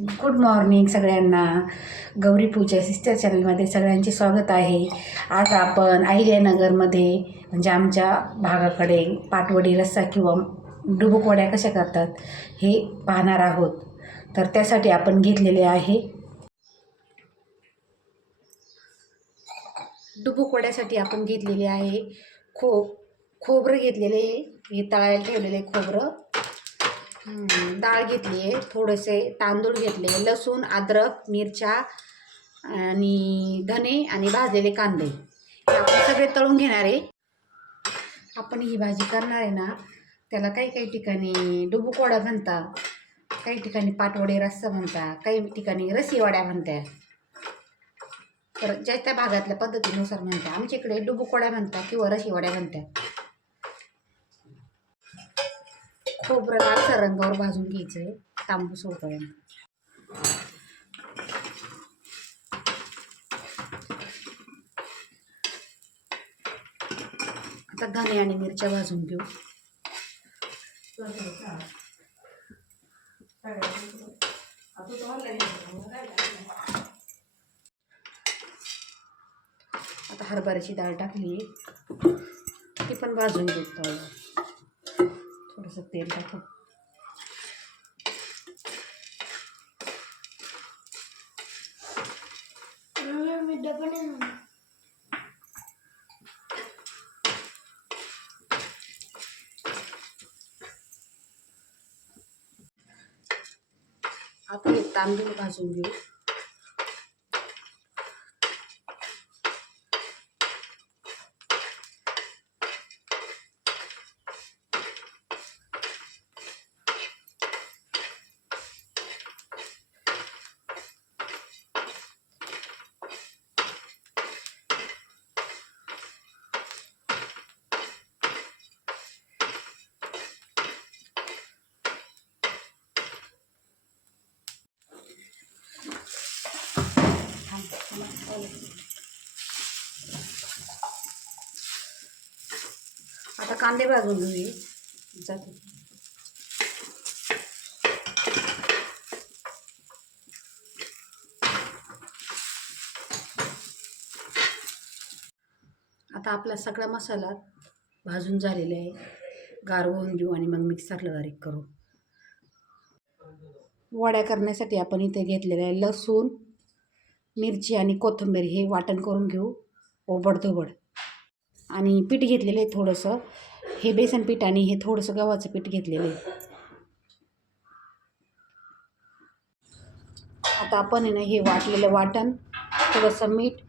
Good morning सगळ्यांना. गौरी पूजा sister चॅनलमध्ये सगळ्यांचे स्वागत आहे. आज आपण अहिल्यानगरमध्ये म्हणजे आमच्या भागाकडे पाटवडी रस्सा किंवा डुबुकवड्या कशा करतात हे पाहणार आहोत. तर त्यासाठी आपण घेतलेले आहे डुबुकवड्यासाठी आपण घेतलेले आहे खो खोबरं घेतलेले हे तळायला ठेवलेले खोबरं. डाळ घेतली आहे थोडेसे तांदूळ घेतले लसूण अद्रक मिरच्या आणि धने आणि भाजलेले कांदे. हे आपण सगळे तळून घेणार आहे. आपण ही भाजी करणार आहे ना त्याला काही काही ठिकाणी डुबुकवडा म्हणतात काही ठिकाणी पाटवडे रस्सा म्हणतात काही ठिकाणी रसीवाड्या म्हणतात. तर ज्या त्या भागातल्या पद्धतीनुसार म्हणतात. आमच्या इकडे डुबुकवड्या म्हणतात किंवा रशीवड्या म्हणतात. खोबरं लालसर रंगावर भाजून घ्यायचं आहे तांबूस होईपर्यंत आता धने आणि मिरच्या भाजून घेऊ. आता हरभऱ्याची डाळ टाकली ती पण भाजून घेऊ थोडं थोडंसं तेल टाकू आपण हे कांदे भाजून घेऊ जाते. आता आपला सगळा मसाला भाजून झालेला आहे. गारवून घेऊ आणि मग मिक्सरला बारीक करू. वड्या करण्यासाठी आपण इथे घेतलेलं आहे लसूण मिरची आणि कोथिंबीर हे वाटण करून घेऊ. ओबडधोबड. आणि पीठ घेतलेलं आहे थोडंसं. हे बेसन पीठ आणि हे थोडंसं गव्हाचं पीठ घेतलेलं आहे. आता आपण आहे ना हे वाटलेलं वाटण थोडंसं मीठ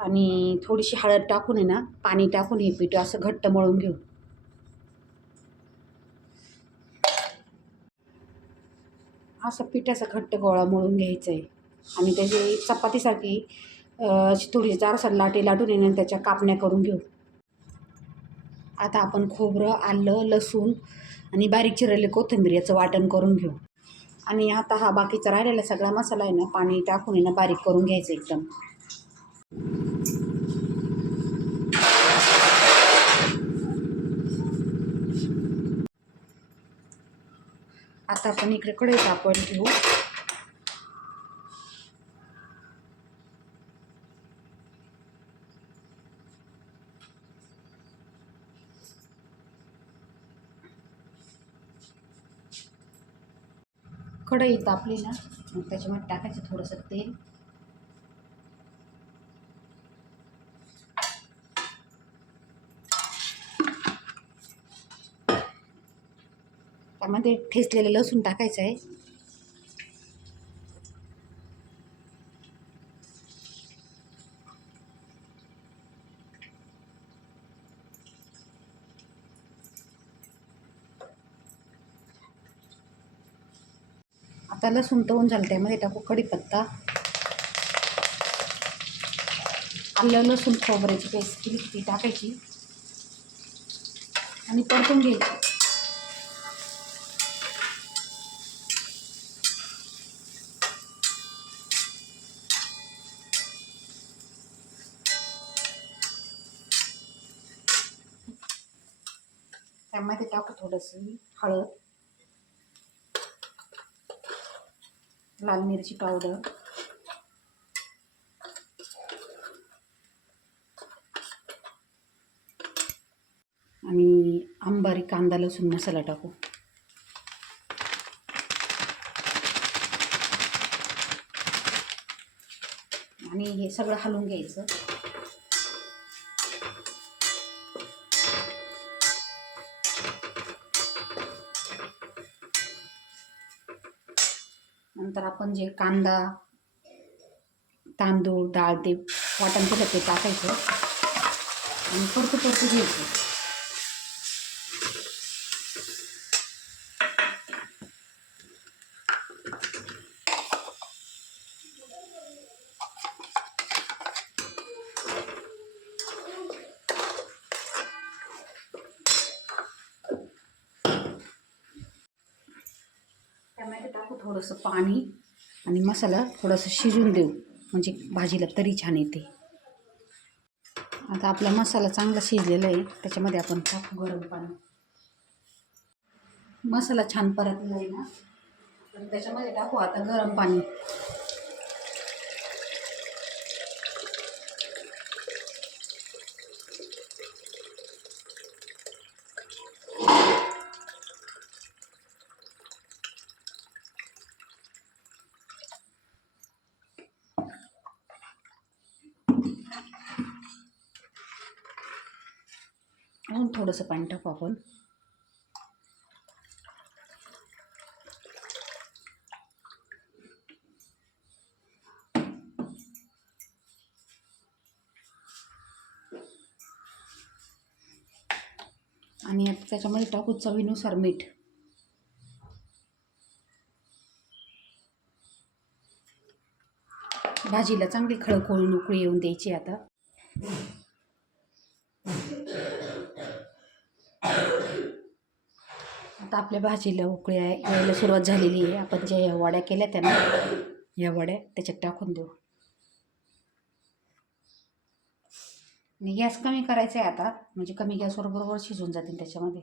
आणि थोडीशी हळद टाकून आहे ना पाणी टाकून हे पीठ असं घट्ट मळून घेऊ. असं पीठ असं घट्ट गोळा मळून घ्यायचं आहे. आणि त्याची चपातीसारखी अशी थोडी जारसर लाटे लाटून येणं त्याच्या कापण्या करून घेऊ. आता आपण खोबरं आलं लसूण आणि बारीक चिरलेली कोथिंबीर याचं वाटण करून घेऊ. आणि आता हा बाकीचा राहिलेला सगळा मसाला आहे ना पाणी टाकून आहे ना बारीक करून घ्यायचं एकदम. आता आपण इकडे कढई तापण घेऊ. कढई तापली ना मग त्याच्यामध्ये टाकायचं थोडंसं तेल. त्यामध्ये ठेचलेलं लसूण टाकायचं आहे. आता लसूण तळून झालं त्यामध्ये टाकू कढीपत्ता. आलं लसूण खोबऱ्याची पेस्ट केली ती टाकायची? आणि परतून घ्यायची. त्यामध्ये टाकू थोडंसं हळद. लाल मिरची पावडर. आणि आंबारी कांदा लसूण मसाला टाकू. आणि हे सगळं हलवून घ्यायचं. नंतर आपण जे कांदा तांदूळ डाळ ते वाटण केलं ते टाकायचं. आणि परतू परतू घ्यायचं त्यामध्ये टाकू थोडंसं पाणी आणि मसाला थोडंसं शिजून देऊ. म्हणजे भाजीला तरी छान येते. आता आपला मसाला चांगला शिजलेला आहे. त्याच्यामध्ये आपण टाकू गरम पाणी. मसाला छान परतला आहे ना. तर त्याच्यामध्ये टाकू आता गरम पाणी. थोडंसं पाणी टाकू आपण. आणि आता त्याच्यामध्ये टाकू चवीनुसार मीठ. भाजीला चांगली खळखळून उकळी येऊन द्यायची आता. आता आपल्या भाजीला उकळी आहे यायला सुरुवात झालेली आहे. आपण ज्या ह्या वड्या केल्या त्यांना ह्या वड्या त्याच्यात टाकून देऊ. आणि गॅस कमी करायचा आहे आता म्हणजे कमी गॅसवर बरोबर शिजून जातील त्याच्यामध्ये.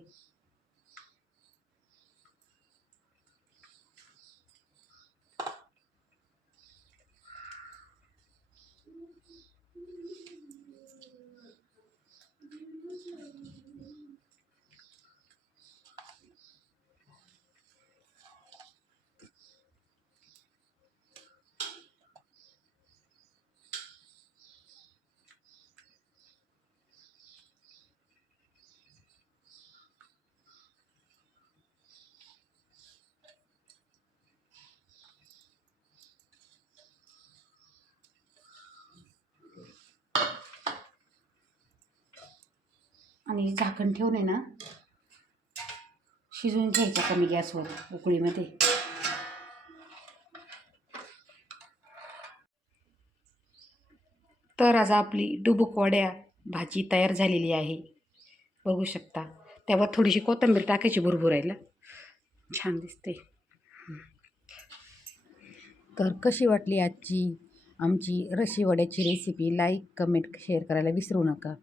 आणि झाकण ठेवून आहे ना शिजवून घ्यायच्या कमी गॅसवर उकळीमध्ये. तर आज आपली डुबुकवड्या भाजी तयार झालेली आहे. बघू शकता. त्यावर थोडीशी कोथिंबीर टाकायची भुरभुरायला. छान दिसते. तर कशी वाटली आजची आमची रशी वड्याची रेसिपी लाईक कमेंट शेअर करायला विसरू नका.